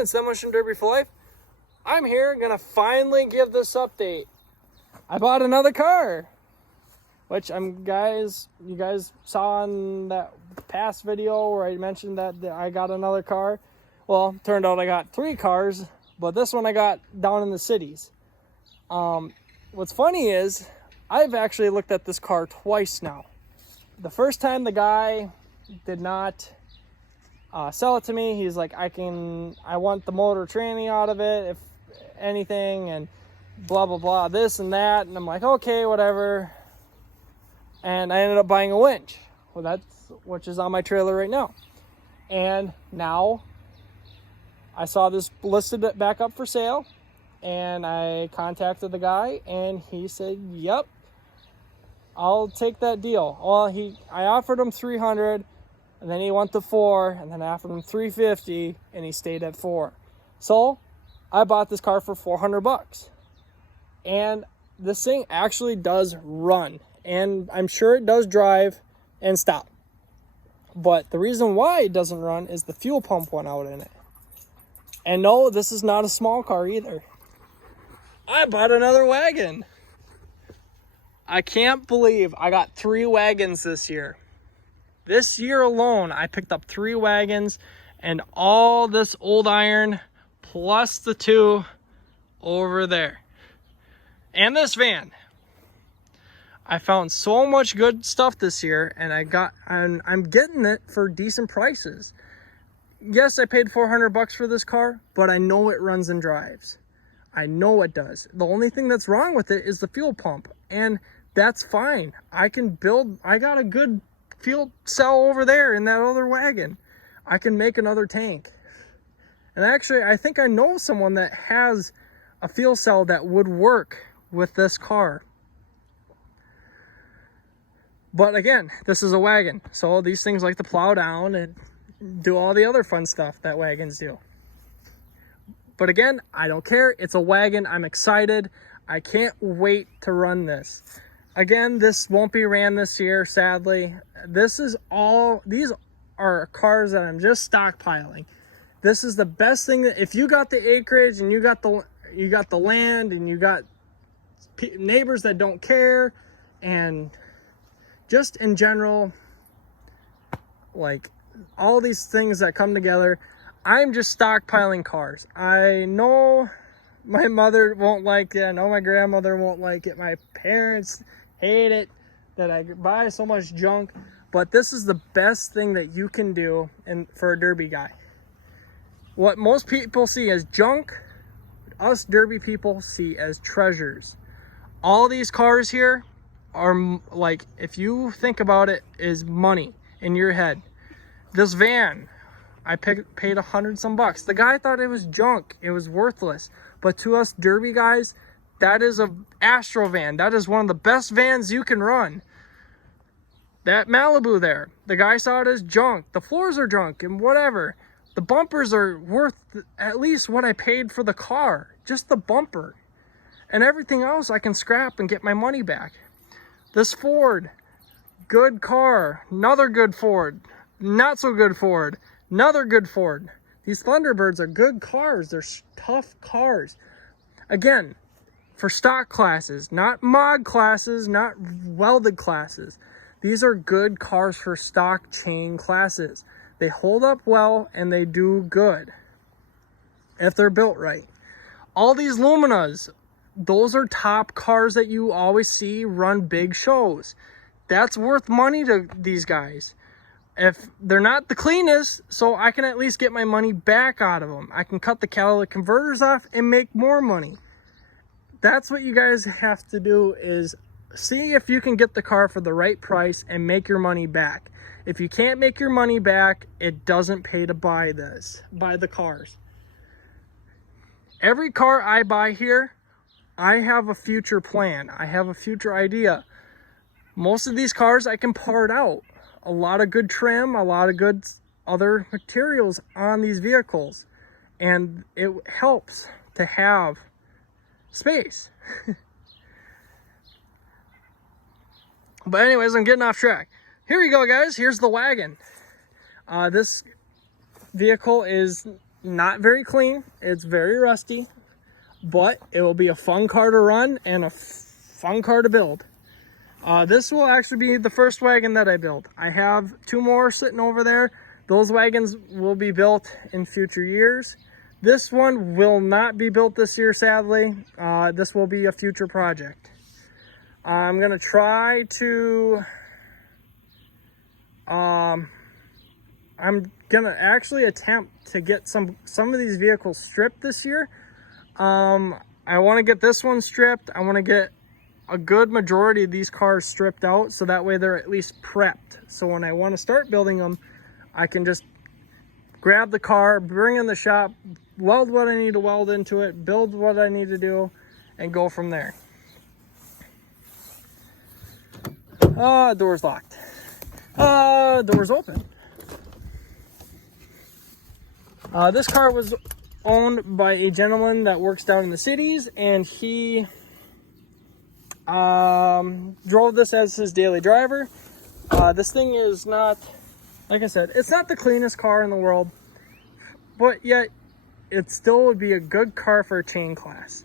It's Demolition Derby for Life. I'm here gonna finally give this update. I bought another car, which you guys saw in that past video where I mentioned that I got another car. Well, turned out I got 3 cars, but this one I got down in the cities. What's funny is I've actually looked at this car twice now. The first time the guy did not sell it to me. He's like, I want the motor tranny out of it, if anything, and blah, blah, blah, this and that. And I'm like, okay, whatever. And I ended up buying a winch. Well, which is on my trailer right now. And now I saw this listed back up for sale, and I contacted the guy, and he said, yep, I'll take that deal. Well, I offered him $300. And then he went to $400, and then I offered him $350, and he stayed at $400. So I bought this car for $400. And this thing actually does run. And I'm sure it does drive and stop. But the reason why it doesn't run is the fuel pump went out in it. And no, this is not a small car either. I bought another wagon. I can't believe I got 3 wagons this year. This year alone, I picked up 3 wagons and all this old iron plus the 2 over there. And this van. I found so much good stuff this year, and I'm getting it for decent prices. Yes, I paid $400 for this car, but I know it runs and drives. I know it does. The only thing that's wrong with it is the fuel pump, and that's fine. I got a good fuel cell over there in that other wagon. I can make another tank. And actually, I think I know someone that has a fuel cell that would work with this car. But again, this is a wagon, so these things like to plow down and do all the other fun stuff that wagons do. But again, I don't care. It's a wagon. I'm excited. I can't wait to run this. Again, this won't be ran this year, sadly. These are cars that I'm just stockpiling. This is the best thing that, if you got the acreage and you got the land and you got neighbors that don't care, and just in general, like all these things that come together, I'm just stockpiling cars. I know my mother won't like it. I know my grandmother won't like it. My parents hate it that I buy so much junk, but this is the best thing that you can do for a derby guy. What most people see as junk, us derby people see as treasures. All these cars here are, like, if you think about it, is money in your head. This van, I paid $100 some bucks. The guy thought it was junk, it was worthless, but to us derby guys, that is a Astro van. That is one of the best vans you can run. That Malibu there, the guy saw it as junk. The floors are junk and whatever. The bumpers are worth at least what I paid for the car. Just the bumper. And everything else I can scrap and get my money back. This Ford, good car. Another good Ford. Not so good Ford. Another good Ford. These Thunderbirds are good cars. They're tough cars. Again, for stock classes, not mod classes, not welded classes. These are good cars for stock chain classes. They hold up well and they do good if they're built right. All these Luminas, those are top cars that you always see run big shows. That's worth money to these guys. If they're not the cleanest, so I can at least get my money back out of them. I can cut the catalytic converters off and make more money. That's what you guys have to do, is see if you can get the car for the right price and make your money back. If you can't make your money back, it doesn't pay to buy the cars. Every car I buy here, I have a future plan. I have a future idea. Most of these cars I can part out. A lot of good trim, a lot of good other materials on these vehicles. And it helps to have space. But anyways, I'm getting off track. Here you go, guys. Here's the wagon. This vehicle is not very clean. It's very rusty, but it will be a fun car to run and a fun car to build. This will actually be the first wagon that I build. I have 2 more sitting over there. Those wagons will be built in future years. This one will not be built this year, sadly. This will be a future project. I'm gonna try to, I'm gonna actually attempt to get some of these vehicles stripped this year. I wanna get this one stripped. I wanna get a good majority of these cars stripped out, so that way they're at least prepped. So when I wanna start building them, I can just grab the car, bring in the shop, weld what I need to weld into it, build what I need to do, and go from there. Door's locked. Door's open. This car was owned by a gentleman that works down in the cities, and he drove this as his daily driver. This thing is not, like I said, it's not the cleanest car in the world, but yet it still would be a good car for a chain class.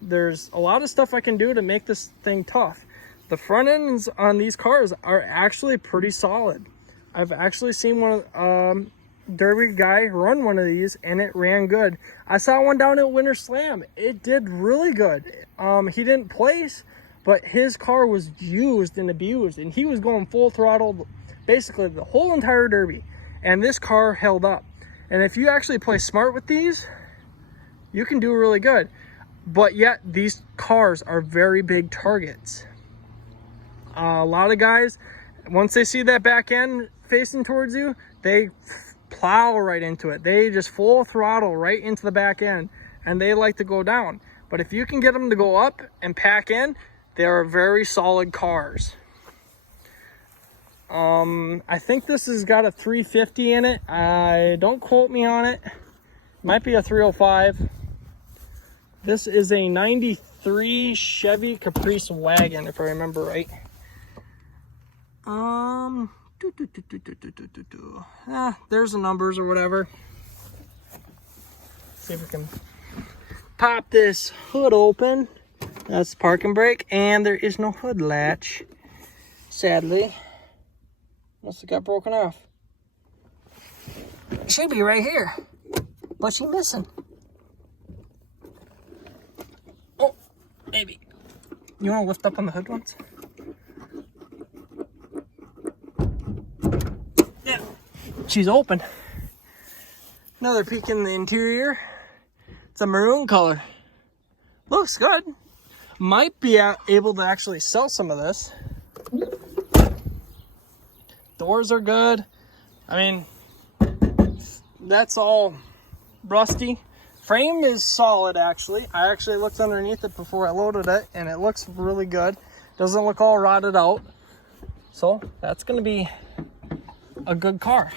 There's a lot of stuff I can do to make this thing tough. The front ends on these cars are actually pretty solid. I've actually seen one Derby guy run one of these, and it ran good. I saw one down at Winter Slam. It did really good. He didn't place, but his car was used and abused, and he was going full throttle basically the whole entire Derby, and this car held up. And if you actually play smart with these, you can do really good. But yet these cars are very big targets. A lot of guys, once they see that back end facing towards you, they plow right into it. They just full throttle right into the back end, and they like to go down. But if you can get them to go up and pack in, they are very solid cars. I think this has got a 350 in it. Don't quote me on it. Might be a 305. This is a 93 Chevy Caprice wagon, if I remember right. There's the numbers or whatever. See if we can pop this hood open. That's the parking brake, and there is no hood latch, sadly. Must have got broken off. It should be right here, but she's missing. Oh, maybe. You want to lift up on the hood once? Yeah, she's open. Another peek in the interior. It's a maroon color. Looks good. Might be able to actually sell some of this. Doors are good. I mean, that's all rusty. Frame is solid, actually. I actually looked underneath it before I loaded it, and it looks really good. Doesn't look all rotted out. So that's gonna be a good car.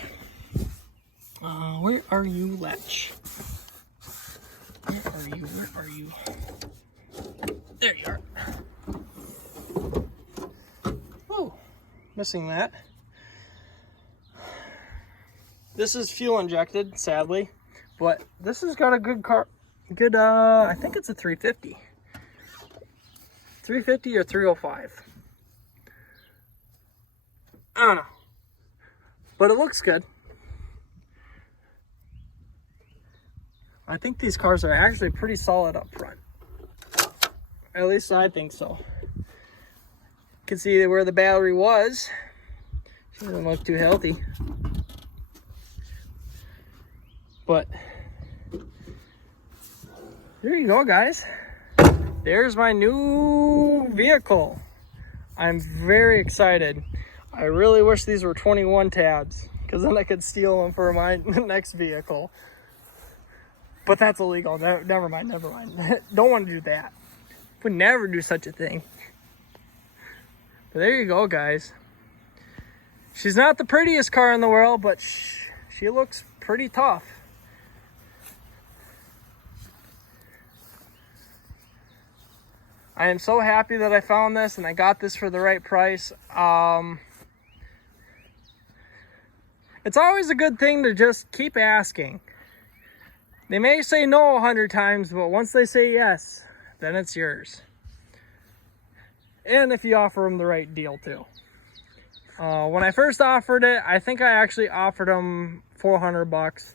Where are you, latch? Where are you? Where are you? There you are. Oh, missing that. This is fuel injected, sadly, but this has got a good car. Good, I think it's a 350. 350 or 305. I don't know, but it looks good. I think these cars are actually pretty solid up front. At least I think so. You can see where the battery was. She doesn't look too healthy. But there you go, guys. There's my new vehicle. I'm very excited. I really wish these were 21 tabs, because then I could steal them for my next vehicle. But that's illegal. Never mind. Don't want to do that. Would never do such a thing. But there you go, guys. She's not the prettiest car in the world, but she looks pretty tough. I am so happy that I found this and I got this for the right price. It's always a good thing to just keep asking. They may say no 100 times, but once they say yes, then it's yours. And if you offer them the right deal too. When I first offered it, I think I actually offered him $400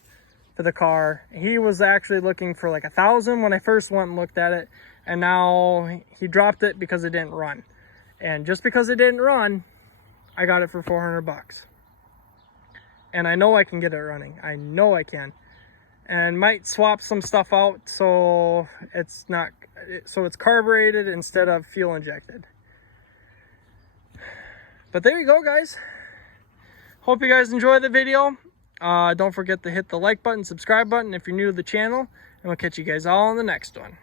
for the car. He was actually looking for like $1,000 when I first went and looked at it, and now he dropped it because it didn't run. And just because it didn't run, I got it for $400. And I know I can get it running. I know I can. And might swap some stuff out so it's carbureted instead of fuel injected. But there you go, guys. Hope you guys enjoy the video. Don't forget to hit the like button, subscribe button if you're new to the channel, and we'll catch you guys all in the next one.